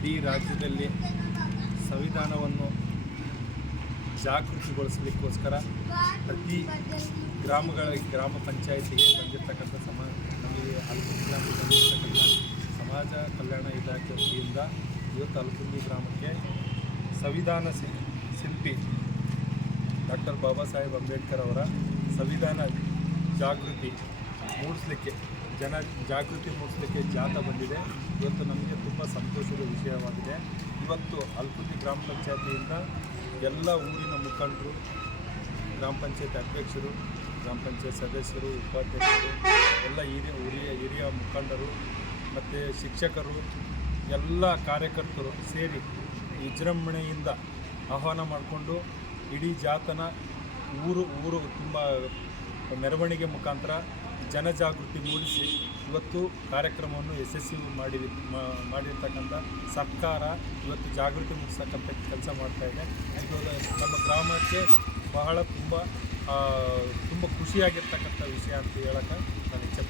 ಇಡೀ ರಾಜ್ಯದಲ್ಲಿ ಸಂವಿಧಾನವನ್ನು ಜಾಗೃತಿಗೊಳಿಸಲಿಕ್ಕೋಸ್ಕರ ಪ್ರತಿ ಗ್ರಾಮ ಪಂಚಾಯಿತಿಗೆ ಬಂದಿರತಕ್ಕಂಥ ನಮಗೆ ಅಲ್ಕುಂದಿ ಗ್ರಾಮಕ್ಕೆ ಬಂದಿರತಕ್ಕಂಥ ಸಮಾಜ ಕಲ್ಯಾಣ ಇಲಾಖೆ ವತಿಯಿಂದ ಇವತ್ತು ಅಲ್ಕುಂದಿ ಗ್ರಾಮಕ್ಕೆ ಸಂವಿಧಾನ ಶಿಲ್ಪಿ ಡಾಕ್ಟರ್ ಬಾಬಾ ಸಾಹೇಬ್ ಅಂಬೇಡ್ಕರ್ ಅವರ ಸಂವಿಧಾನ ಜಾಗೃತಿ ಮೂಡಿಸಲಿಕ್ಕೆ ಜಾಗೃತಿ ಮೂಡಿಸಲಿಕ್ಕೆ ಜಾಥಾ ಬಂದಿದೆ. ಇವತ್ತು ನಮಗೆ ತುಂಬ ಸಂತೋಷದ ವಿಷಯವಾಗಿದೆ. ಇವತ್ತು ಅಲ್ಕುಂದಿ ಗ್ರಾಮ ಪಂಚಾಯತಿಯಿಂದ ಎಲ್ಲ ಊರಿನ ಮುಖಂಡರು, ಗ್ರಾಮ ಪಂಚಾಯತ್ ಅಧ್ಯಕ್ಷರು, ಗ್ರಾಮ ಪಂಚಾಯತ್ ಸದಸ್ಯರು, ಉಪಾಧ್ಯಕ್ಷರು, ಎಲ್ಲ ಹಿರಿಯ ಮುಖಂಡರು ಮತ್ತು ಶಿಕ್ಷಕರು, ಎಲ್ಲ ಕಾರ್ಯಕರ್ತರು ಸೇರಿ ವಿಜೃಂಭಣೆಯಿಂದ ಆಹ್ವಾನ ಮಾಡಿಕೊಂಡು ಇಡೀ ಜಾಥಾನ ಊರು ತುಂಬ ಮೆರವಣಿಗೆ ಮುಖಾಂತರ ಜನಜಾಗೃತಿ ಮೂಡಿಸಿ ಇವತ್ತು ಕಾರ್ಯಕ್ರಮವನ್ನು ಯಶಸ್ವಿ ಮಾಡಿರ್ತಕ್ಕಂಥ ಸರ್ಕಾರ ಇವತ್ತು ಜಾಗೃತಿ ಮೂಡಿಸ್ತಕ್ಕಂಥ ಕೆಲಸ ಮಾಡ್ತಾಯಿದೆ. ಇದು ನಮ್ಮ ಗ್ರಾಮಕ್ಕೆ ಬಹಳ ತುಂಬ ಖುಷಿಯಾಗಿರ್ತಕ್ಕಂಥ ವಿಷಯ ಅಂತ ಹೇಳೋಕ್ಕೆ ನಾನು ಇಚ್ಛೆ